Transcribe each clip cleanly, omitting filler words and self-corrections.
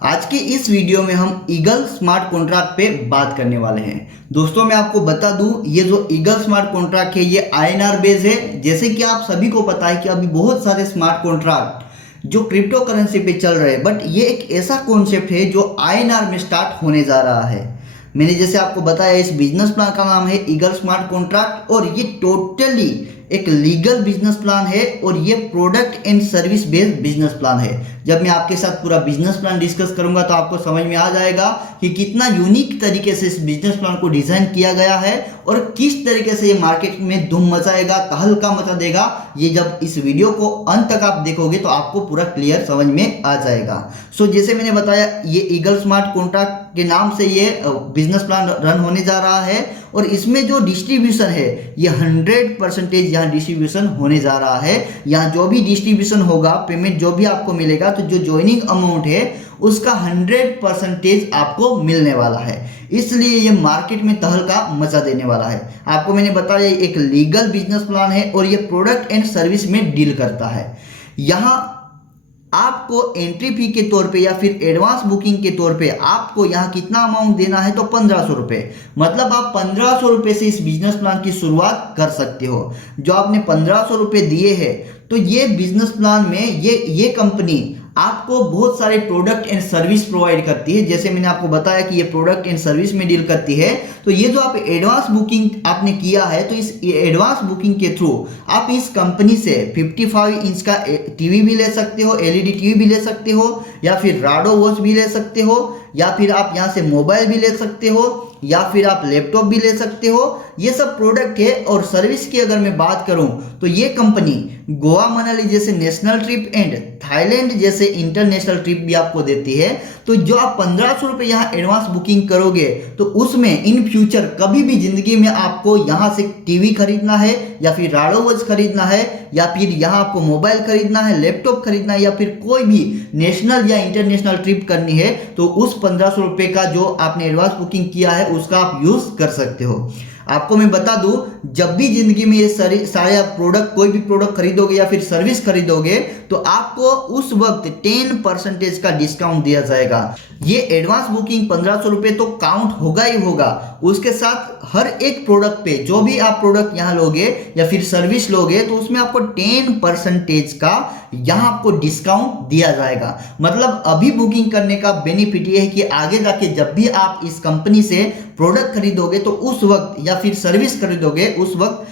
आज के इस वीडियो में हम ईगल स्मार्ट कॉन्ट्रैक्ट पे बात करने वाले हैं। दोस्तों मैं आपको बता दूं, ये जो ईगल स्मार्ट कॉन्ट्रैक्ट है ये आईएनआर बेस है। जैसे कि आप सभी को पता है कि अभी बहुत सारे स्मार्ट कॉन्ट्रैक्ट जो क्रिप्टो करेंसी पे चल रहे हैं, बट ये एक ऐसा कॉन्सेप्ट है जो आईएनआर में स्टार्ट होने जा रहा है। मैंने जैसे आपको बताया, इस बिजनेस प्लान का नाम है ईगल स्मार्ट कॉन्ट्रैक्ट और ये टोटली एक लीगल बिजनेस प्लान है और ये product and service based business plan है। जब मैं आपके साथ पूरा बिजनेस प्लान डिस्कस करूंगा तो आपको समझ में आ जाएगा कि कितना यूनिक तरीके से इस बिजनेस प्लान को डिजाइन किया गया है और किस तरीके से ये मार्केट में धूम मचाएगा, तहलका मचा देगा। ये जब इस वीडियो को अंत तक आप देखोगे तो आपको पूरा क्लियर समझ में आ जाएगा। सो जैसे मैंने बताया, ये ईगल स्मार्ट कॉन्ट्रैक्ट के नाम से ये बिजनेस प्लान रन होने जा रहा है और इसमें जो डिस्ट्रीब्यूशन है ये 100% यहाँ डिस्ट्रीब्यूशन होने जा रहा है। यहाँ जो भी डिस्ट्रीब्यूशन होगा, पेमेंट जो भी आपको मिलेगा, तो जो ज्वाइनिंग अमाउंट है उसका 100% आपको मिलने वाला है। इसलिए ये मार्केट में तहलका मचा देने वाला है। आपको मैंने बताया एक लीगल बिजनेस प्लान है और ये प्रोडक्ट एंड सर्विस में डील करता है। यहाँ आपको एंट्री फी के तौर पे या फिर एडवांस बुकिंग के तौर पे आपको यहाँ कितना अमाउंट देना है, तो 1500 रुपये। मतलब आप 1500 रुपये से इस बिजनेस प्लान की शुरुआत कर सकते हो। जो आपने 1500 रुपये दिए हैं, तो ये बिजनेस प्लान में ये कंपनी आपको बहुत सारे प्रोडक्ट एंड सर्विस प्रोवाइड करती है। जैसे मैंने आपको बताया कि ये प्रोडक्ट एंड सर्विस में डील करती है। तो ये जो आप एडवांस बुकिंग आपने किया है, तो इस एडवांस बुकिंग के थ्रू आप इस कंपनी से 55 इंच का टीवी भी ले सकते हो, एलईडी टीवी भी ले सकते हो, या फिर राडो वॉच भी ले सकते हो, या फिर आप यहाँ से मोबाइल भी ले सकते हो, या फिर आप लैपटॉप भी ले सकते हो। ये सब प्रोडक्ट है। और सर्विस की अगर मैं बात करूं तो ये कंपनी गोवा मनाली जैसे नेशनल ट्रिप एंड थाईलैंड जैसे इंटरनेशनल ट्रिप भी आपको देती है। तो जो आप 1500 रुपये यहाँ एडवांस बुकिंग करोगे, तो उसमें इन फ्यूचर कभी भी जिंदगी में आपको यहाँ से टीवी खरीदना है, या फिर राडो वॉच खरीदना है, या फिर यहाँ आपको मोबाइल खरीदना है, लैपटॉप खरीदना है, या फिर कोई भी नेशनल या इंटरनेशनल ट्रिप करनी है, तो उस 1500 रुपये का जो आपने एडवांस बुकिंग किया है उसका आप यूज कर सकते हो। आपको मैं बता दूं, जब भी जिंदगी में ये सारे आप प्रोडक्ट, कोई भी प्रोडक्ट खरीदोगे या फिर सर्विस खरीदोगे, तो आपको उस वक्त 10% का डिस्काउंट दिया जाएगा। ये एडवांस बुकिंग 1500 रुपये तो काउंट होगा ही होगा। उसके साथ हर एक प्रोडक्ट पे जो भी आप प्रोडक्ट यहाँ लोगे या फिर सर्विस लोगे, तो उसमें आपको 10% का यहाँ आपको डिस्काउंट दिया जाएगा। मतलब अभी बुकिंग करने का बेनिफिट ये है कि आगे जाके जब भी आप इस कंपनी से प्रोडक्ट खरीदोगे, तो उस वक्त या फिर सर्विस खरीदोगे, उस वक्त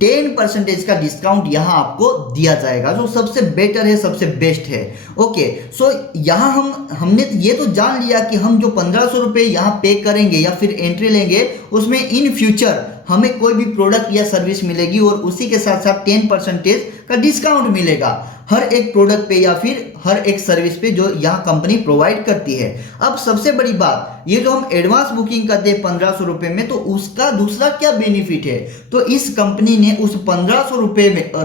10% का डिस्काउंट यहाँ आपको दिया जाएगा, जो सबसे बेटर है, सबसे बेस्ट है। ओके, सो यहाँ हमने ये तो जान लिया कि हम जो 1500 रुपये यहाँ पे करेंगे या फिर एंट्री लेंगे, उसमें इन फ्यूचर हमें कोई भी प्रोडक्ट या सर्विस मिलेगी और उसी के साथ साथ 10% का डिस्काउंट मिलेगा हर एक प्रोडक्ट पे या फिर हर एक सर्विस पे जो यहाँ कंपनी प्रोवाइड करती है। अब सबसे बड़ी बात, ये जो हम एडवांस बुकिंग करते हैं 1500 रुपये में, तो उसका दूसरा क्या बेनिफिट है? तो इस कंपनी ने उस 1500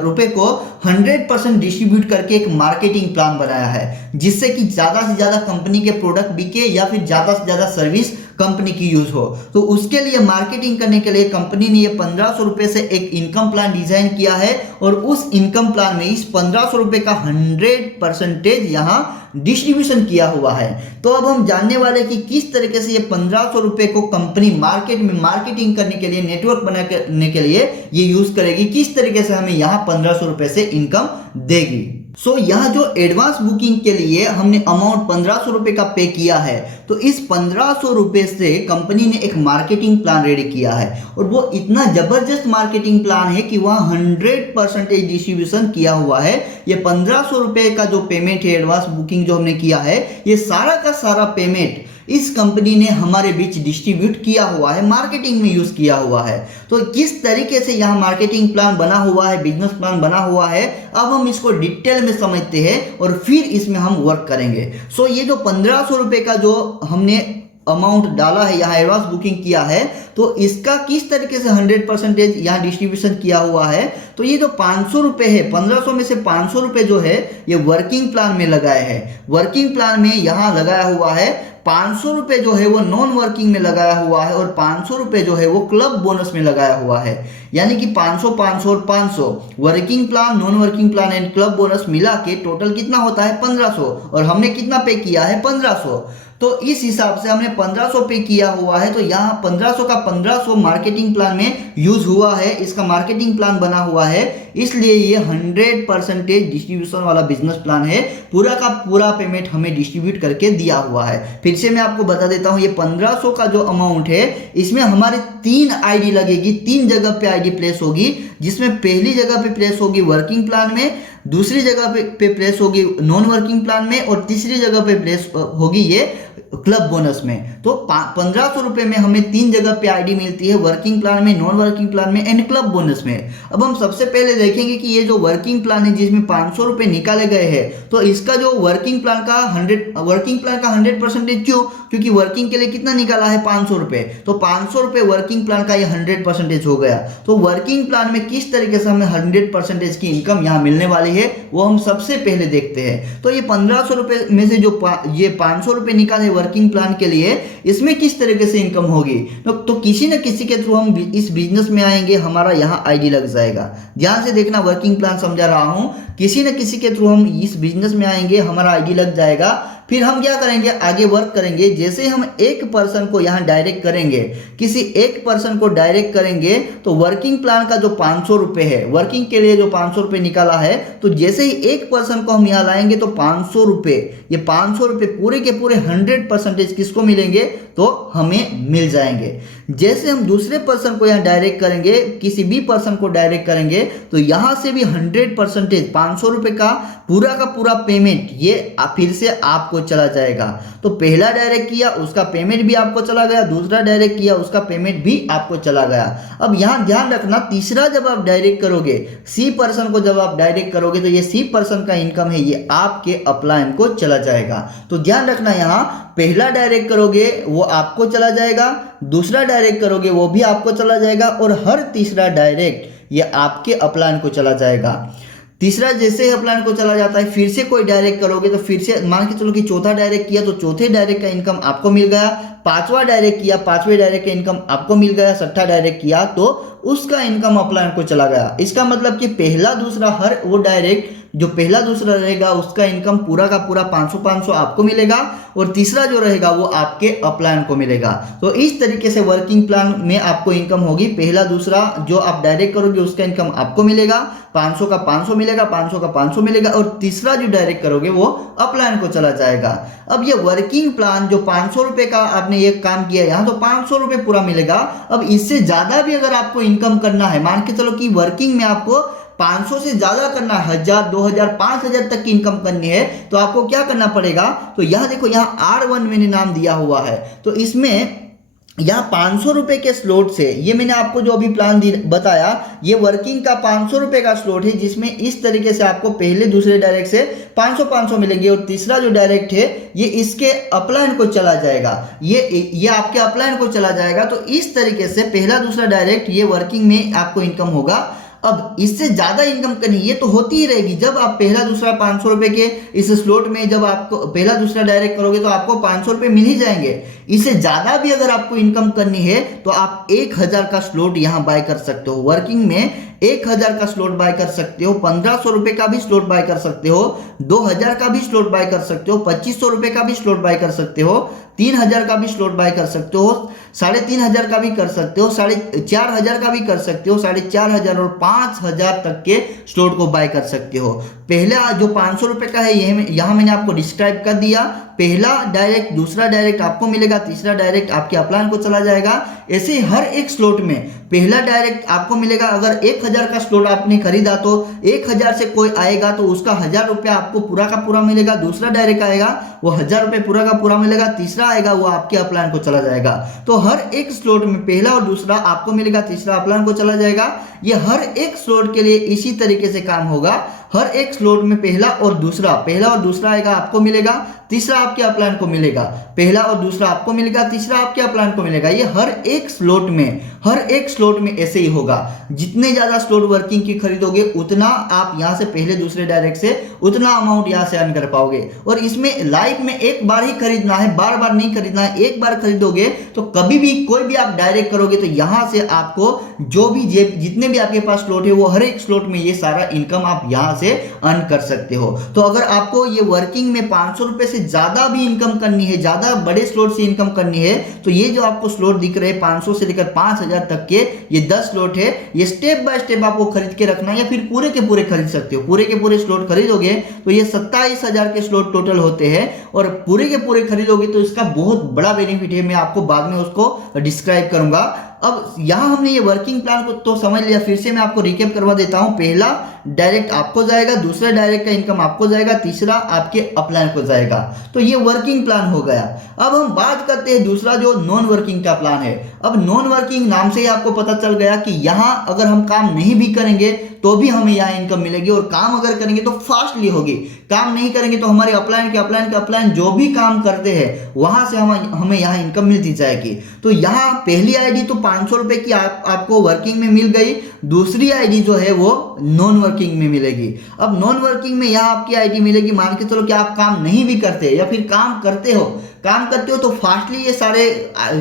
रुपये को 100% डिस्ट्रीब्यूट करके एक मार्केटिंग प्लान बनाया है, जिससे कि ज़्यादा से ज़्यादा कंपनी के प्रोडक्ट बिके या फिर ज़्यादा से ज़्यादा सर्विस कंपनी की यूज हो। तो उसके लिए मार्केटिंग करने के लिए कंपनी ने ये 1500 रुपये से एक इनकम प्लान डिजाइन किया है और उस इनकम प्लान में इस 1500 रुपये का 100% यहाँ डिस्ट्रीब्यूशन किया हुआ है। तो अब हम जानने वाले कि किस तरीके से ये 1500 रुपये को कंपनी मार्केट में मार्केटिंग करने के लिए, नेटवर्क बनाने के लिए ये यूज करेगी, किस तरीके से हमें यहाँ 1500 रुपये से इनकम देगी। सो यहाँ जो एडवांस बुकिंग के लिए हमने अमाउंट 1500 रुपये का पे किया है, तो इस 1500 रुपये से कंपनी ने एक मार्केटिंग प्लान रेडी किया है और वो इतना जबरदस्त मार्केटिंग प्लान है कि वहाँ 100% डिस्ट्रीब्यूशन किया हुआ है। ये 1500 रुपये का जो पेमेंट है, एडवांस बुकिंग जो हमने किया है, ये सारा का सारा पेमेंट इस कंपनी ने हमारे बीच डिस्ट्रीब्यूट किया हुआ है, मार्केटिंग में यूज किया हुआ है। तो किस तरीके से यहाँ मार्केटिंग प्लान बना हुआ है, बिजनेस प्लान बना हुआ है, अब हम इसको डिटेल में समझते हैं और फिर इसमें हम वर्क करेंगे। सो ये जो 1500 रुपये का जो हमने अमाउंट डाला है, यहाँ एडवांस बुकिंग किया है, तो इसका किस तरीके से 100% यहाँ डिस्ट्रीब्यूशन किया हुआ है। तो ये जो 500 रुपये है, 1500 में से 500 रुपये जो है ये वर्किंग प्लान में लगाए हैं। वर्किंग प्लान में यहाँ लगाया हुआ है ₹500 जो है वो नॉन वर्किंग में लगाया हुआ है और ₹500 जो है वो क्लब बोनस में लगाया हुआ है। यानी कि 500, 500 और 500 working plan, non working plan and club bonus मिला के टोटल कितना होता है 1500, और हमने कितना पे किया है 1500। तो इस हिसाब से हमने 1500 पे किया हुआ है, तो यहाँ 1500 का 1500 मार्केटिंग प्लान में यूज हुआ है, इसका मार्केटिंग प्लान बना हुआ है, इसलिए ये 100% डिस्ट्रीब्यूशन वाला बिजनेस प्लान है। पूरा का पूरा पेमेंट हमें डिस्ट्रीब्यूट करके दिया हुआ है। फिर से मैं आपको बता देता हूँ, ये 1500 का जो अमाउंट है इसमें हमारे 3 आईडी लगेगी, 3 जगह पे आईडी प्लेस होगी, जिसमें पहली जगह पे प्लेस होगी वर्किंग प्लान में, दूसरी जगह पे प्लेस होगी नॉन वर्किंग प्लान में, और तीसरी जगह पे प्लेस होगी ये क्लब बोनस में। तो 1500 रुपए में हमें 3 जगह पे आईडी मिलती है, वर्किंग प्लान में, नॉन वर्किंग प्लान में एंड क्लब बोनस में। अब हम सबसे पहले देखेंगे कि ये जो वर्किंग प्लान है जिसमें 500 रुपए निकाले गए हैं, तो इसका जो वर्किंग प्लान का 100% क्यों? क्योंकि वर्किंग के लिए कितना निकाला है 500 रुपए, तो 500 रुपए वर्किंग प्लान का ये 100% हो गया। तो वर्किंग प्लान में किस तरीके से हमें 100% की इनकम यहाँ मिलने वाली है वो हम सबसे पहले देखते हैं। तो ये 1500 रुपए में से जो ये 500 रुपए निकाले वर्किंग प्लान के लिए, इसमें किस तरीके से इनकम होगी? तो किसी न किसी के थ्रू हम इस बिजनेस में आएंगे, हमारा यहाँ आईडी लग जाएगा। ध्यान से देखना, वर्किंग प्लान समझा रहा हूँ, किसी न किसी के थ्रू हम इस बिजनेस में आएंगे, हमारा आईडी लग जाएगा। फिर हम क्या करेंगे, आगे वर्क करेंगे। जैसे हम एक पर्सन को यहाँ डायरेक्ट करेंगे, किसी एक पर्सन को डायरेक्ट करेंगे, तो वर्किंग प्लान का जो 500 रुपए है, वर्किंग के लिए जो 500 रुपए निकाला है, तो जैसे ही एक पर्सन को हम यहाँ लाएंगे तो 500 रुपए, ये 500 रुपए पूरे के पूरे 100% किसको मिलेंगे? तो हमें मिल जाएंगे। जैसे हम दूसरे पर्सन को यहाँ डायरेक्ट करेंगे, किसी भी पर्सन को डायरेक्ट करेंगे, तो यहाँ से भी 100% 500 रुपए का पूरा पेमेंट ये फिर से आपको चला जाएगा। तो पहला डायरेक्ट किया उसका पेमेंट भी आपको चला गया, दूसरा डायरेक्ट किया उसका पेमेंट भी आपको चला गया। अब यहाँ ध्यान रखना, तीसरा जब आप डायरेक्ट करोगे, सी पर्सन को जब आप डायरेक्ट करोगे, तो ये सी पर्सन का इनकम है ये आपके अपलाइन को चला जाएगा। तो ध्यान रखना, यहाँ पहला डायरेक्ट करोगे वो आपको चला जाएगा, दूसरा डायरेक्ट करोगे वो भी आपको चला जाएगा, और हर तीसरा डायरेक्ट ये आपके अपलाइन को चला जाएगा। तीसरा जैसे ही अपलाइन को चला जाता है, फिर से कोई डायरेक्ट करोगे तो फिर से मान के चलो कि चौथा डायरेक्ट किया तो चौथे डायरेक्ट का इनकम आपको मिल गया, पांचवा डायरेक्ट किया, पांचवें डायरेक्ट का इनकम आपको मिल गया, छठा डायरेक्ट किया तो उसका इनकम अपलाइन को चला गया। इसका मतलब कि पहला दूसरा हर वो डायरेक्ट जो पहला दूसरा रहेगा उसका इनकम पूरा का पूरा 500 आपको मिलेगा, और तीसरा जो रहेगा वो आपके अपलाइन को मिलेगा। तो इस तरीके से वर्किंग प्लान में आपको इनकम होगी। पहला दूसरा जो आप डायरेक्ट करोगे उसका इनकम आपको मिलेगा, 500 का 500 मिलेगा, 500 का 500 मिलेगा, और तीसरा जो डायरेक्ट करोगे वो अपलाइन को चला जाएगा। अब ये वर्किंग प्लान जो 500 रुपए का आपने ये काम किया, यहाँ तो 500 रुपए पूरा मिलेगा। अब इससे ज्यादा भी अगर आपको इनकम करना है, मान के चलो कि वर्किंग में आपको 500 से ज्यादा करना है, 1000, 2000, 5000 तक की इनकम करनी है, तो आपको क्या करना पड़ेगा? तो यहाँ देखो, यहाँ R1 मैंने नाम दिया हुआ है, तो इसमें यहाँ 500 रुपए के स्लॉट से, ये मैंने आपको जो अभी प्लान बताया, ये वर्किंग का 500 रुपए का स्लॉट है, जिसमें इस तरीके से आपको पहले दूसरे डायरेक्ट से 500 मिलेंगे, और तीसरा जो डायरेक्ट है ये इसके अपलाइन को चला जाएगा, ये आपके अपलाइन को चला जाएगा। तो इस तरीके से पहला दूसरा डायरेक्ट ये वर्किंग में आपको इनकम होगा। अब इससे ज्यादा इनकम करनी ये तो होती ही रहेगी। जब आप पहला दूसरा 500 रुपए के इस स्लॉट में जब आपको पहला दूसरा डायरेक्ट करोगे तो आपको 500 रुपए मिल ही जाएंगे। इससे ज्यादा भी अगर आपको इनकम करनी है तो आप 1000 का स्लॉट यहाँ बाय कर सकते हो। वर्किंग में 1000 का स्लॉट बाय कर सकते हो, 1500 रुपए का भी स्लॉट बाय कर सकते हो, 2000 का भी स्लॉट बाय कर सकते हो, 2500 रुपए का भी स्लॉट बाय कर सकते हो, 3000 का भी स्लॉट बाय कर सकते हो, 3500 का भी कर सकते हो, 4500 का भी कर सकते हो, 4500 और 5000 तक के स्लॉट को बाय कर सकते हो। पहला जो 500 रुपए का है यहाँ मैंने आपको डिस्क्राइब कर दिया। पहला डायरेक्ट, दूसरा डायरेक्ट आपको मिलेगा, तीसरा डायरेक्ट आपके अपलाइन को चला जाएगा। ऐसे हर एक स्लॉट में पहला डायरेक्ट आपको मिलेगा। अगर 1000 का स्लॉट आपने खरीदा तो 1000 से कोई आएगा तो उसका 1000 रुपया आपको पूरा का पूरा मिलेगा। दूसरा डायरेक्ट आएगा वो 1000 रुपये पूरा का पूरा मिलेगा। तीसरा आएगा वो आपके अपलाइन को चला जाएगा। तो हर एक स्लॉट में पहला और दूसरा आपको मिलेगा, तीसरा अपलाइन को चला जाएगा। ये हर एक स्लॉट के लिए इसी तरीके से काम होगा। हर एक स्लॉट में पहला और दूसरा आएगा, आपको मिलेगा, तीसरा आपके अपलाइन को मिलेगा, पहला और दूसरा आपको मिलेगा, तीसरा आपके अपलाइन को मिलेगा। ये हर एक स्लॉट में हर एक स्लॉट में ऐसे ही होगा। जितने ज्यादा स्लॉट वर्किंग की खरीदोगे उतना आप यहां से पहले दूसरे डायरेक्ट से उतना अमाउंट यहां से अर्न कर पाओगे। और इसमें लाइफ में एक बार ही खरीदना है, बार बार नहीं खरीदना है। एक बार खरीदोगे तो कभी भी कोई भी आप डायरेक्ट करोगे तो यहां से आपको जो भी जितने भी आपके पास स्लॉट है वो हर एक स्लॉट में ये सारा इनकम आप यहां से अर्न कर सकते हो। तो अगर आपको ये वर्किंग में 500 रुपए से ज्यादा भी इनकम करनी है, ज्यादा बड़े स्लॉट से इनकम करनी है, तो ये जो आपको स्लॉट दिख रहे हैं 500 से लेकर 5000 तक के ये 10 स्लॉट है, ये स्टेप बाय स्टेप आपको खरीद के रखना है या फिर पूरे के पूरे खरीद सकते हो। पूरे के पूरे स्लॉट खरीदोगे तो ये 27000 के स्लॉट टोटल होते हैं और पूरे के पूरे खरीदोगे तो इसका बहुत बड़ा बेनिफिट है। मैं आपको बाद में उसको डिस्क्राइब करूंगा। अब यहां हमने ये वर्किंग प्लान को तो समझ लिया, फिर से मैं आपको रिकैप करवा देता हूं। पहला डायरेक्ट आपको जाएगा, दूसरा डायरेक्ट का इनकम आपको जाएगा, तीसरा आपके अपलाइन को जाएगा। तो ये वर्किंग प्लान हो गया। अब हम बात करते हैं दूसरा जो नॉन वर्किंग का प्लान है। अब नॉन वर्किंग नाम से ही आपको पता चल गया कि यहां अगर हम काम नहीं भी करेंगे तो भी हमें यहां इनकम मिलेगी और काम अगर करेंगे तो फास्टली होगी। काम नहीं करेंगे तो हमारे अपलाइन जो भी काम करते हैं वहां से हमें यहां इनकम मिलती जाएगी। तो यहां पहली आईडी तो 500 रुपए की आपको वर्किंग में मिल गई, दूसरी आईडी जो है वो नॉन वर्किंग में मिलेगी। अब नॉन वर्किंग में यहां आपकी आईडी मिलेगी, मान के चलो कि आप काम नहीं भी करते या फिर काम करते हो तो फास्टली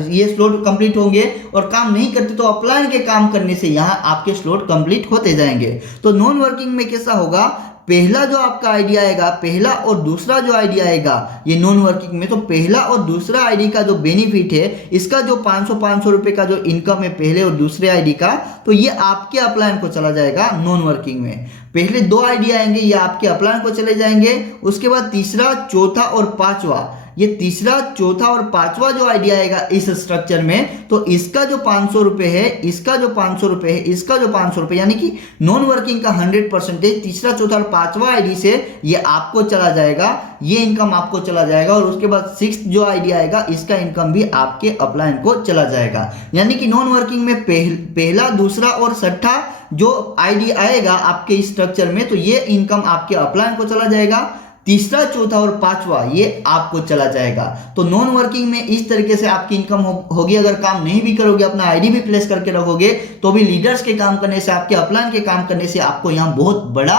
ये स्लॉट कंप्लीट होंगे और काम नहीं करते तो अपलाइन के काम करने से यहां आपके स्लॉट कंप्लीट होते जाएंगे। तो नॉन वर्किंग में कैसा होगा, पहला जो आपका आईडी आएगा, पहला और दूसरा जो आईडी आएगा ये नॉन वर्किंग में, तो पहला और दूसरा आईडी का जो बेनिफिट है, इसका जो 500 रुपए का जो इनकम है पहले और दूसरे आईडी का, तो ये आपके अपलाइन को चला जाएगा नॉन वर्किंग में। पहले 2 आईडी आएंगे ये आपके अपलाइन को चले जाएंगे, उसके बाद तीसरा, चौथा और पांचवा, ये तीसरा, चौथा और पांचवा जो आइडिया आएगा इस स्ट्रक्चर में, तो इसका जो 500 रुपए है, इसका जो 500 रुपए है, इसका जो 500 रुपए, यानी कि नॉन वर्किंग का 100% तीसरा, चौथा और पांचवा आईडी से ये आपको चला जाएगा, ये इनकम आपको चला जाएगा। और उसके बाद 6th जो आइडिया आएगा इसका इनकम भी आपके अपलाइन को चला जाएगा। यानी कि नॉन वर्किंग में पहला, दूसरा और छठा जो आईडी आएगा आपके स्ट्रक्चर में, तो ये इनकम आपके अपलाइन को चला जाएगा। तीसरा, चौथा और पांचवा ये आपको चला जाएगा। तो नॉन वर्किंग में इस तरीके से आपकी इनकम होगी। अगर काम नहीं भी करोगे, अपना आईडी भी प्लेस करके रखोगे, तो भी लीडर्स के काम करने से, आपके अपलाइन के काम करने से आपको यहाँ बहुत बड़ा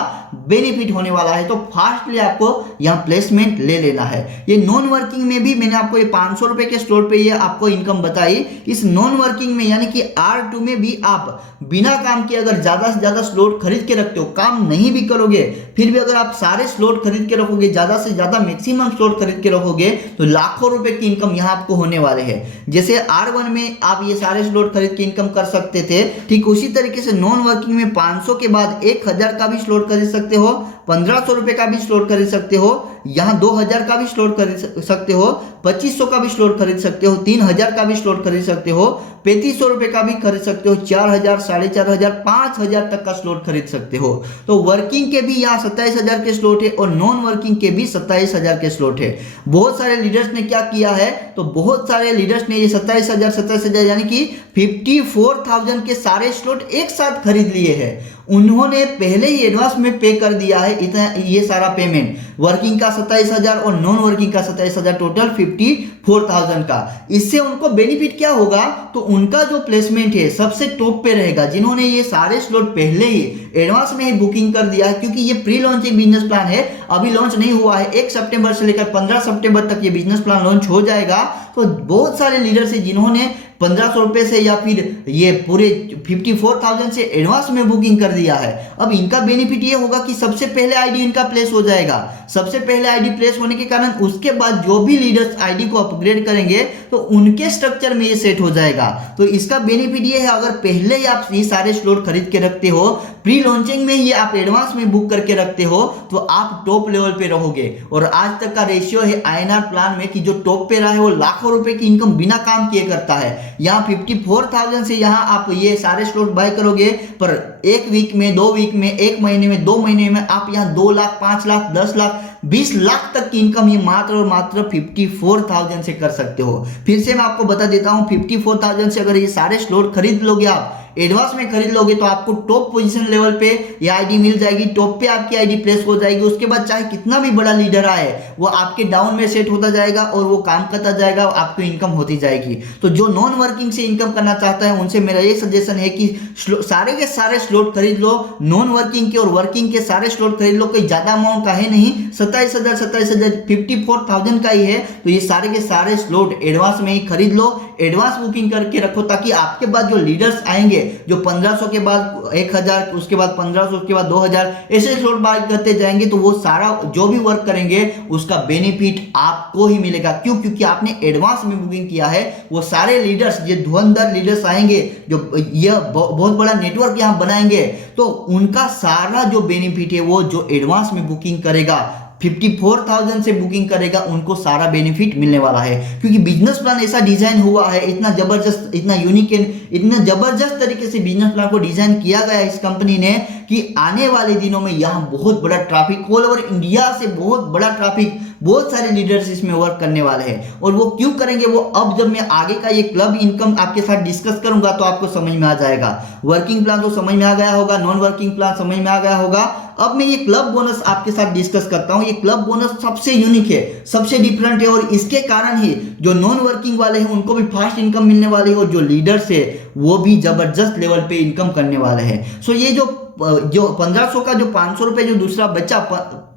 बेनिफिट होने वाला है। तो फास्टली आपको यहाँ प्लेसमेंट ले लेना है। ये नॉन वर्किंग में भी मैंने आपको ये 500 रुपए के स्लॉट पे ये आपको इनकम बताई। इस नॉन वर्किंग में यानी कि R2 में भी आप बिना काम के अगर ज्यादा से ज्यादा स्लॉट खरीद के रखते हो, काम नहीं भी करोगे, फिर भी अगर आप सारे स्लॉट खरीद के रखोगे, ज्यादा से ज्यादा मैक्सिमम स्लॉट खरीद के रखोगे, तो लाखों रुपए की इनकम यहाँ आपको होने वाले हैं। जैसे R1 में आप ये सारे स्लॉट खरीद के इनकम कर सकते थे, ठीक उसी तरीके से नॉन वर्किंग में 500 के बाद 1000 का भी स्लॉट खरीद सकते हो, 1500 रुपए का भी स्लॉट खरीद सकते हो, यहाँ 2000 का भी स्लॉट खरीद सकते हो, 2500 का भी स्लॉट खरीद सकते हो, 3000 का भी स्लॉट खरीद सकते हो, 3500 रुपए का भी खरीद सकते हो, 4000, 4500, 5000 तक का स्लॉट खरीद सकते हो। तो वर्किंग के भी यहाँ 27000 के स्लॉट है और नॉन वर्किंग के भी 27000 के स्लॉट है। बहुत सारे लीडर्स ने क्या किया है, तो बहुत सारे लीडर्स ने ये 27000 यानी कि 54000 के सारे स्लॉट एक साथ खरीद लिए हैं। उन्होंने पहले ही एडवांस में पे कर दिया है इतना, ये सारा पेमेंट, वर्किंग का 27000 और नॉन वर्किंग का 27000, टोटल 54000 का। इससे उनको बेनिफिट क्या होगा, तो उनका जो प्लेसमेंट है सबसे टॉप पे रहेगा, जिन्होंने ये सारे स्लॉट पहले ही एडवांस में ही बुकिंग कर दिया है। क्योंकि ये प्री लॉन्चिंग बिजनेस प्लान है, अभी लॉन्च नहीं हुआ है। 1 सितंबर से लेकर 15 सितंबर तक ये बिजनेस प्लान लॉन्च हो जाएगा। तो बहुत सारे लीडर्स है जिन्होंने 1500 रुपए से या फिर ये पूरे 54000 से एडवांस में बुकिंग कर दिया है। अब इनका बेनिफिट ये होगा कि सबसे पहले आईडी इनका प्लेस हो जाएगा। सबसे पहले आईडी प्लेस होने के कारण उसके बाद जो भी लीडर्स आईडी को अपग्रेड करेंगे तो उनके स्ट्रक्चर में ये सेट हो जाएगा। तो इसका बेनिफिट ये है, अगर पहले ही आप ये सारे स्लॉट खरीद के रखते हो, प्री लॉन्चिंग में ये आप एडवांस में बुक करके रखते हो, तो आप टॉप लेवल पे रहोगे। और आज तक का रेशियो है INR प्लान में कि जो टॉप पे रहा है वो लाखों रुपए की इनकम बिना काम किए करता है। यहाँ 54000 से यहाँ आप ये सारे स्लॉट बाय करोगे, पर 1 वीक में, 2 वीक में, 1 महीने में, 2 महीने में आप यहाँ 2 लाख, 5 लाख, 10 लाख, 20 लाख तक की इनकम ये मात्र और मात्र 54,000 से कर सकते हो। फिर से मैं आपको बता देता हूँ, 54,000 से अगर ये सारे स्लॉट खरीद लोगे, आप एडवांस में खरीद लोगे, तो आपको टॉप पोजीशन लेवल पे ये आईडी मिल जाएगी, टॉप पे आपकी आईडी प्लेस हो जाएगी। उसके बाद चाहे कितना भी बड़ा लीडर आए, वो आपके डाउन में सेट होता जाएगा और वो काम करता जाएगा, आपको इनकम होती जाएगी। तो जो नॉन वर्किंग से इनकम करना चाहता है उनसे मेरा ये सजेशन है कि सारे के सारे स्लॉट खरीद लो, नॉन वर्किंग के और वर्किंग के सारे स्लॉट खरीद लो। कोई ज्यादा अमाउंट का है नहीं, 27,000 54,000 का ही है। तो ये सारे के सारे स्लॉट एडवांस में ही खरीद लो, एडवांस बुकिंग करके रखो, ताकि आपके बाद जो लीडर्स आएंगे, जो 1500 के बाद 1000, उसके बाद 1500, उसके बाद 2000 ऐसे स्लॉट बाय करते जाएंगे, तो वो सारा जो भी वर्क करेंगे उसका बेनिफिट आपको ही मिलेगा। क्यों? क्योंकि आपने एडवांस में बुकिंग किया है। वो सारे लीडर्स, ये धुरंधर लीडर्स आएंगे, जो ये बहुत बड़ा नेटवर्क यहाँ बनाएंगे, तो उनका सारा जो बेनिफिट है वो जो एडवांस में बुकिंग करेगा, 54,000 से बुकिंग करेगा, उनको सारा बेनिफिट मिलने वाला है। क्योंकि बिजनेस प्लान ऐसा डिजाइन हुआ है, इतना जबरदस्त, इतना यूनिक, इतना जबरदस्त तरीके से बिजनेस प्लान को डिजाइन किया गया है इस कंपनी ने, कि आने वाले दिनों में यहाँ बहुत बड़ा ट्रैफिक, ऑल ओवर इंडिया से बहुत बड़ा ट्रैफिक, बहुत सारे लीडर्स इसमें वर्क करने वाले हैं। और वो क्यों करेंगे, वो अब जब मैं आगे का ये क्लब इनकम आपके साथ डिस्कस करूंगा तो आपको समझ में आ जाएगा। वर्किंग प्लान तो समझ में आ गया होगा, नॉन वर्किंग प्लान समझ में आ गया होगा। अब मैं ये क्लब बोनस आपके साथ डिस्कस करता हूं। ये क्लब बोनस सबसे यूनिक है, सबसे डिफरेंट है, और इसके कारण ही जो नॉन वर्किंग वाले हैं उनको भी फास्ट इनकम मिलने वाली है, और जो लीडर्स है वो भी जबरदस्त लेवल पे इनकम करने वाले हैं। सो ये जो 1500 का जो 500 रुपए जो दूसरा बच्चा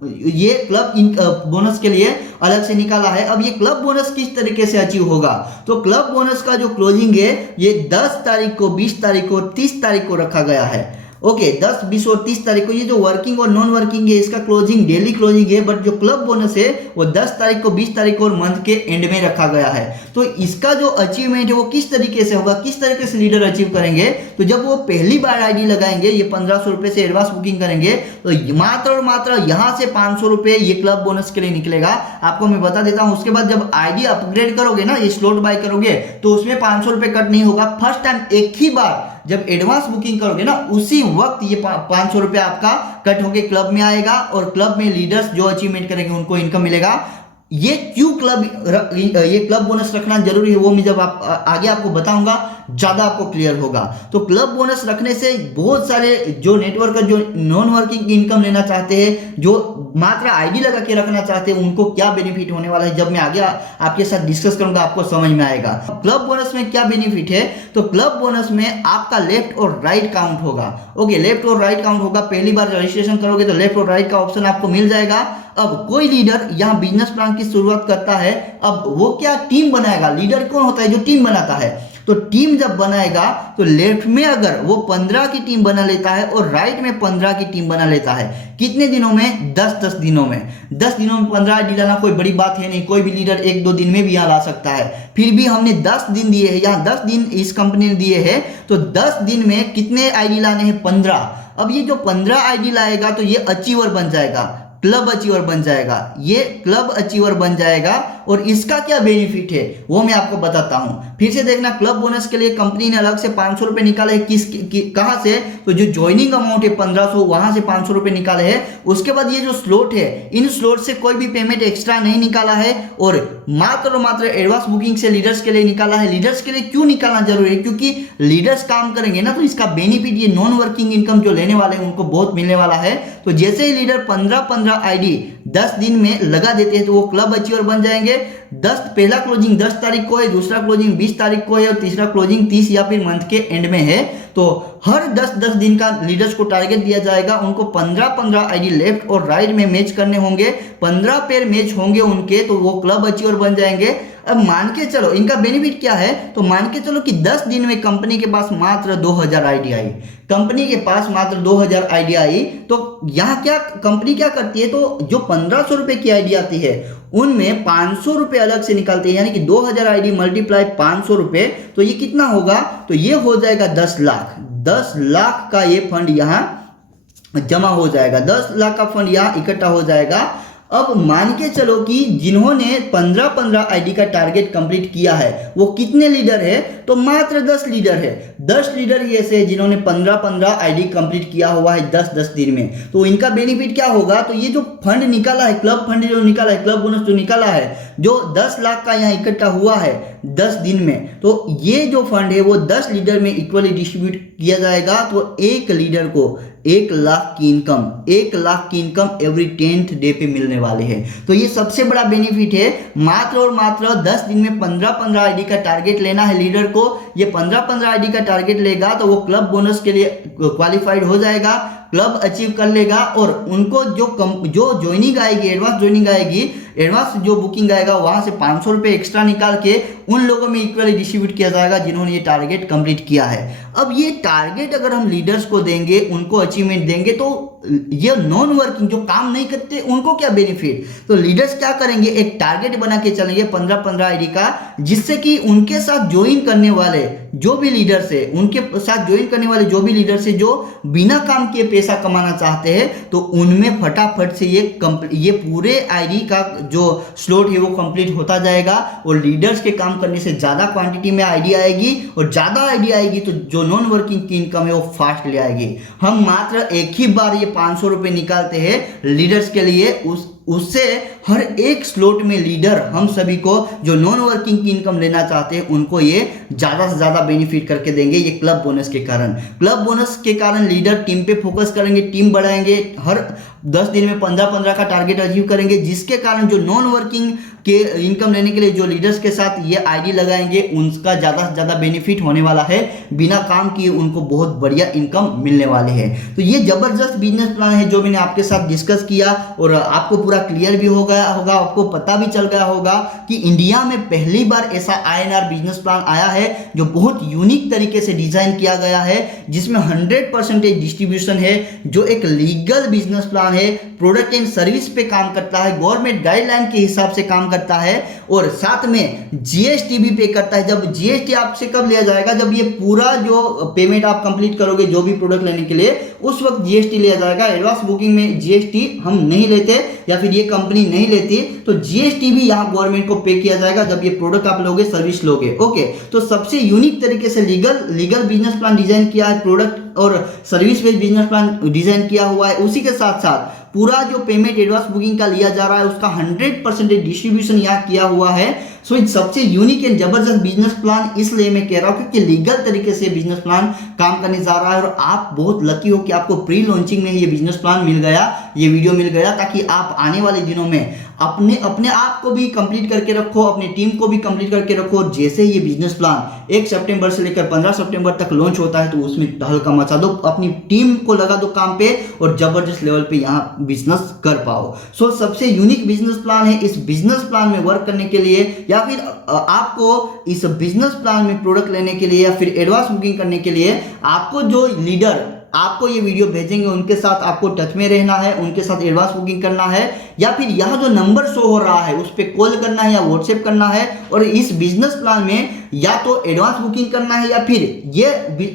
ये क्लब बोनस के लिए अलग से निकाला है। अब ये क्लब बोनस किस तरीके से अचीव होगा, तो क्लब बोनस का जो क्लोजिंग है ये 10 तारीख को, 20 तारीख को, 30 तारीख को रखा गया है। ओके, 10, 20 और 30 तारीख को ये जो वर्किंग और नॉन वर्किंग है इसका क्लोजिंग डेली क्लोजिंग है, बट जो क्लब बोनस है वो 10 तारीख को, 20 तारीख को और मंथ के एंड में रखा गया है। तो इसका जो अचीवमेंट है वो किस तरीके से होगा, किस तरीके से लीडर अचीव करेंगे, तो जब वो पहली बार आईडी लगाएंगे, ये 1500 रुपए से एडवांस बुकिंग करेंगे, तो मात्र और मात्र यहां से 500 रुपए ये क्लब बोनस के लिए निकलेगा। आपको मैं बता देता हूं, उसके बाद जब आईडी अपग्रेड करोगे ना, ये स्लॉट बाय करोगे, तो उसमें 500 रुपए कट नहीं होगा। फर्स्ट टाइम एक ही बार जब एडवांस बुकिंग करोगे ना, उसी वक्त ये 500 रुपए आपका कट होके क्लब में आएगा, और क्लब में लीडर्स जो अचीवमेंट करेंगे उनको इनकम मिलेगा। ये क्यों ये क्लब बोनस रखना जरूरी है वो मैं जब आगे आपको बताऊंगा, ज्यादा आपको क्लियर होगा। तो क्लब बोनस रखने से बहुत सारे जो नेटवर्कर जो नॉन वर्किंग इनकम लेना चाहते हैं, जो मात्र आईडी लगा के रखना चाहते हैं, उनको क्या बेनिफिट होने वाला है, जब मैं आगे आपके साथ डिस्कस करूंगा आपको समझ में आएगा। क्लब बोनस में क्या बेनिफिट है, तो क्लब बोनस में आपका लेफ्ट और राइट काउंट होगा। ओके, लेफ्ट और राइट काउंट होगा। पहली बार रजिस्ट्रेशन करोगे तो लेफ्ट और राइट का ऑप्शन आपको मिल जाएगा। अब कोई लीडर यहाँ बिजनेस प्लान की शुरुआत करता है, अब वो क्या टीम बनाएगा। लीडर कौन होता है, जो टीम बनाता है। तो टीम जब बनाएगा तो लेफ्ट में अगर वो 15 की टीम बना लेता है और राइट में 15 की टीम बना लेता है, कितने दिनों में, 10 दिनों में। 10 दिनों में 15 आईडी लाना कोई बड़ी बात है नहीं, कोई भी लीडर 1-2 दिन में भी यहाँ ला सकता है। फिर भी हमने 10 दिन दिए हैं, यहाँ 10 दिन इस कंपनी ने दिए हैं, तो 10 दिन में कितने आईडी लाने हैं, 15। अब ये जो 15 आईडी लाएगा तो ये अचीवर बन जाएगा, क्लब अचीवर बन जाएगा, ये क्लब अचीवर बन जाएगा। और इसका क्या बेनिफिट है वो मैं आपको बताता हूं। फिर से देखना, क्लब बोनस के लिए कंपनी ने अलग से 500 रुपए निकाले हैं। कहां से, तो जो ज्वाइनिंग अमाउंट है 1500, वहां से 500 रुपए निकाले हैं। उसके बाद ये जो स्लॉट है, इन स्लॉट से कोई भी पेमेंट एक्स्ट्रा नहीं निकाला है, और मात्र एडवांस बुकिंग से लीडर्स के लिए निकाला है। लीडर्स के लिए क्यों निकालना जरूरी है, क्योंकि लीडर्स काम करेंगे ना, तो इसका बेनिफिट ये नॉन वर्किंग इनकम जो लेने वाले हैं उनको बहुत मिलने वाला है। तो जैसे ही लीडर 15 आईडी 10 दिन में लगा देते हैं तो वो क्लब अचीवर बन जाएंगे। पहला क्लोजिंग 10 तारीख को है, दूसरा क्लोजिंग 20 तारीख को है, और तीसरा क्लोजिंग 30 या फिर मंथ के एंड में है। तो हर 10-10 दिन का लीडर्स को टारगेट दिया जाएगा। उनको 15 आईडी लेफ्ट और राइट में मैच करने होंगे, 15 पेयर मैच होंगे उनके, तो वो क्लब अचीवर बन जाएंगे। अब मान के चलो इनका बेनिफिट क्या है, तो मान के चलो कि 10 दिन में कंपनी के पास मात्र 2000 आईडी आई, कंपनी के पास मात्र 2000 आईडी आई। तो यहाँ क्या कंपनी क्या करती है, तो जो 1500 रुपए की आईडी आती है उनमें 500 रुपए अलग से निकालते हैं, यानी कि 2000 आईडी मल्टीप्लाई 500 रुपए, तो ये कितना होगा, तो ये हो जाएगा 10 लाख। 10 लाख का ये फंड यहाँ जमा हो जाएगा, 10 लाख का फंड यहाँ इकट्ठा हो जाएगा। अब मान के चलो कि जिन्होंने 15-15 आईडी का टारगेट कंप्लीट किया है वो कितने लीडर है, तो मात्र 10 लीडर है। 10 लीडर ही ऐसे हैं जिन्होंने 15-15 आईडी कंप्लीट किया हुआ है 10-10 दिन में। तो इनका बेनिफिट क्या होगा, तो ये जो फंड निकाला है, क्लब फंड जो निकाला है, क्लब बोनस जो निकाला है, जो 10 लाख का यहाँ इकट्ठा हुआ है 10 दिन में, तो ये जो फंड है वो 10 लीडर में इक्वली डिस्ट्रीब्यूट किया जाएगा। तो एक लीडर को 1 लाख की इनकम एवरी 10th डे पे मिलने वाले हैं। तो ये सबसे बड़ा बेनिफिट है। मात्र और मात्र 10 दिन में 15-15 आईडी का टारगेट लेना है लीडर को। ये 15-15 आईडी का टारगेट लेगा तो वो क्लब बोनस के लिए क्वालिफाइड हो जाएगा, क्लब अचीव कर लेगा, और उनको जो ज्वाइनिंग आएगी, एडवांस जो बुकिंग आएगा वहां से 500 रुपये एक्स्ट्रा निकाल के उन लोगों में इक्वली डिस्ट्रीब्यूट किया जाएगा जिन्होंने ये टारगेट कंप्लीट किया है। अब ये टारगेट अगर हम लीडर्स को देंगे, उनको अचीवमेंट देंगे, तो ये नॉन वर्किंग जो काम नहीं करते उनको क्या बेनिफिट, तो लीडर्स क्या करेंगे, एक टारगेट बना के चलेंगे 15-15 आईडी का, जिससे कि उनके साथ ज्वाइन करने वाले जो भी लीडर्स है, जो बिना काम किए पैसा कमाना चाहते हैं, तो उनमें फटाफट से ये पूरे आईडी का जो स्लॉट है वो कंप्लीट होता जाएगा। और लीडर्स के काम करने से ज़्यादा क्वांटिटी में आईडी आएगी, और ज़्यादा आईडी आएगी तो जो नॉन वर्किंग की इनकम है वो फास्ट ले आएगी। हम मात्र एक ही बार ये 500 रुपये निकालते हैं लीडर्स के लिए, उससे हर एक स्लॉट में लीडर, हम सभी को जो नॉन वर्किंग की इनकम लेना चाहते हैं उनको ये ज़्यादा से ज़्यादा बेनिफिट करके देंगे। ये क्लब बोनस के कारण लीडर टीम पे फोकस करेंगे, टीम बढ़ाएंगे, हर 10 दिन में 15-15 का टारगेट अचीव करेंगे, जिसके कारण जो नॉन वर्किंग के इनकम लेने के लिए जो लीडर्स के साथ ये आईडी लगाएंगे उनका ज़्यादा से ज़्यादा बेनिफिट होने वाला है। बिना काम किए उनको बहुत बढ़िया इनकम मिलने वाले है। तो ये ज़बरदस्त बिजनेस प्लान है जो मैंने आपके साथ डिस्कस किया, और आपको पूरा क्लियर भी हो गया होगा, आपको पता भी चल गया होगा कि इंडिया में पहली बार ऐसा INR बिजनेस प्लान आया है जो बहुत यूनिक तरीके से डिजाइन किया गया है, जिसमें 100% डिस्ट्रीब्यूशन है, जो एक लीगल बिजनेस प्लान है, प्रोडक्ट एंड सर्विस पे काम करता है, गवर्नमेंट गाइडलाइन के हिसाब से काम करता है, और साथ में जीएसटी भी पे करता है। जब जीएसटी आपसे कब लिया जाएगा, जब ये पूरा जो पेमेंट आप कंप्लीट करोगे जो भी प्रोडक्ट लेने के लिए, उस वक्त जीएसटी लिया जाएगा। एडवांस बुकिंग में जीएसटी हम नहीं लेते, या फिर ये कंपनी नहीं लेती, तो जीएसटी भी यहाँ गवर्नमेंट को पे किया जाएगा जब ये प्रोडक्ट आप लोगे, सर्विस लोगे। ओके, तो सबसे यूनिक तरीके से लीगल बिजनेस प्लान डिजाइन किया है, प्रोडक्ट और service based business plan design किया हुआ है। उसी के साथ साथ पूरा जो पेमेंट एडवांस बुकिंग का लिया जा रहा है उसका 100% डिस्ट्रीब्यूशन यहाँ किया हुआ है। सो सबसे यूनिक एंड जबरदस्त बिजनेस प्लान इसलिए मैं कह रहा हूँ क्योंकि लीगल तरीके से बिजनेस प्लान काम करने जा रहा है, और आप बहुत लकी हो कि आपको प्री लॉन्चिंग में ये बिजनेस प्लान मिल गया, ये वीडियो मिल गया, ताकि आप आने वाले दिनों में अपने आप को भी कंप्लीट करके रखो, अपनी टीम को भी कंप्लीट करके रखो। और जैसे ये बिजनेस प्लान 1 सितंबर से लेकर 15 सितंबर तक लॉन्च होता है तो उसमें तहलका मचा दो, अपनी टीम को लगा दो काम पे, और जबरदस्त लेवल पे यहाँ बिजनेस कर पाओ। सो सबसे यूनिक बिजनेस प्लान है। इस बिजनेस प्लान में वर्क करने के लिए, या फिर आपको इस बिजनेस प्लान में प्रोडक्ट लेने के लिए, या फिर एडवांस बुकिंग करने के लिए, आपको जो लीडर आपको ये वीडियो भेजेंगे उनके साथ आपको टच में रहना है, उनके साथ एडवांस बुकिंग करना है, या फिर यह जो नंबर शो हो रहा है उस पर कॉल करना है या व्हाट्सएप करना है। और इस बिजनेस प्लान में या तो एडवांस बुकिंग करना है, या फिर ये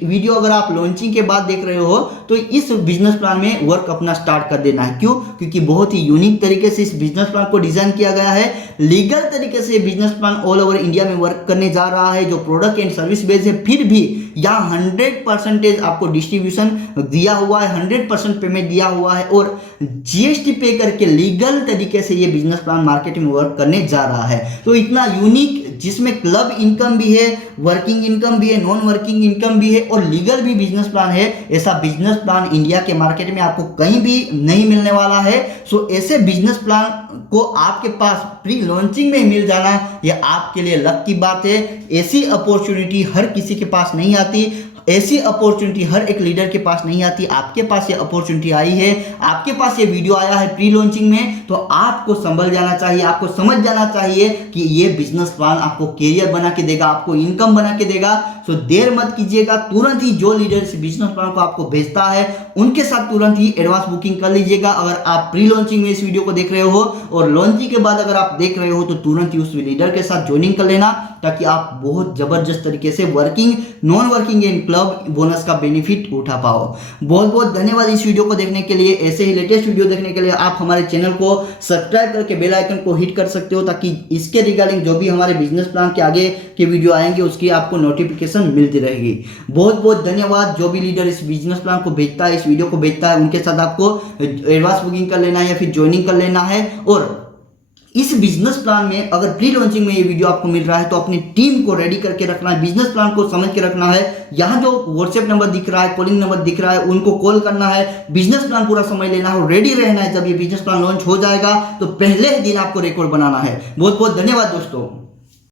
वीडियो अगर आप लॉन्चिंग के बाद देख रहे हो तो इस बिजनेस प्लान में वर्क अपना स्टार्ट कर देना है। क्यों? क्योंकि बहुत ही यूनिक तरीके से इस बिजनेस प्लान को डिजाइन किया गया है। लीगल तरीके से business plan all over India में वर्क करने जा रहा है, जो प्रोडक्ट एंड सर्विस बेस्ड है, फिर भी यहाँ 100% आपको डिस्ट्रीब्यूशन दिया हुआ है, 100% पेमेंट दिया हुआ है, और जीएसटी पे करके लीगल तरीके से ये बिजनेस प्लान मार्केट में वर्क करने जा रहा है। तो इतना यूनिक, जिसमें क्लब इनकम भी है, वर्किंग इनकम भी है, नॉन वर्किंग इनकम भी है, और लीगल भी बिजनेस प्लान है, ऐसा बिजनेस प्लान इंडिया के मार्केट में आपको कहीं भी नहीं मिलने वाला है। सो ऐसे बिजनेस प्लान को आपके पास प्री लॉन्चिंग में मिल जाना, यह आपके लिए लक की बात है। ऐसी अपॉर्चुनिटी हर किसी के पास नहीं आती, ऐसी अपॉर्चुनिटी हर एक लीडर के पास नहीं आती। आपके पास ये अपॉर्चुनिटी आई है, आपके पास ये वीडियो आया है प्री लॉन्चिंग में, तो आपको संभल जाना चाहिए, आपको समझ जाना चाहिए कि ये बिजनेस प्लान आपको कैरियर बना के देगा, आपको इनकम बना के देगा। सो देर मत कीजिएगा, तुरंत ही जो लीडर इस बिजनेस प्लान को आपको भेजता है उनके साथ तुरंत ही एडवांस बुकिंग कर लीजिएगा। अगर आप प्री लॉन्चिंग में इस वीडियो को देख रहे हो, और लॉन्चिंग के बाद अगर आप देख रहे हो, तो तुरंत ही उस लीडर के साथ ज्वाइनिंग कर लेना, ताकि आप बहुत जबरदस्त तरीके से working, non working and club bonus का बेनिफिट उठा पाओ। बहुत बहुत धन्यवाद इस वीडियो को देखने के लिए। ऐसे ही लेटेस्ट वीडियो देखने के लिए आप हमारे चैनल को सब्सक्राइब करके बेल आइकन को हिट कर सकते हो, ताकि इसके रिगार्डिंग जो भी हमारे बिजनेस प्लान के आगे के वीडियो आएंगे उसकी आपको नोटिफिकेशन मिलती रहेगी। बहुत बहुत धन्यवाद। जो भी लीडर इस बिजनेस प्लान को भेजता है, इस वीडियो को भेजता है, उनके साथ आपको एडवांस बुकिंग कर लेना है या फिर ज्वाइनिंग कर लेना है। और इस बिजनेस प्लान में अगर प्री लॉन्चिंग में ये वीडियो आपको मिल रहा है तो अपनी टीम को रेडी करके रखना है, बिजनेस प्लान को समझ के रखना है। यहाँ जो व्हाट्सएप नंबर दिख रहा है, कॉलिंग नंबर दिख रहा है, उनको कॉल करना है, बिजनेस प्लान पूरा समझ लेना है, रेडी रहना है। जब ये बिजनेस प्लान लॉन्च हो जाएगा तो पहले दिन आपको रिकॉर्ड बनाना है। बहुत बहुत धन्यवाद दोस्तों।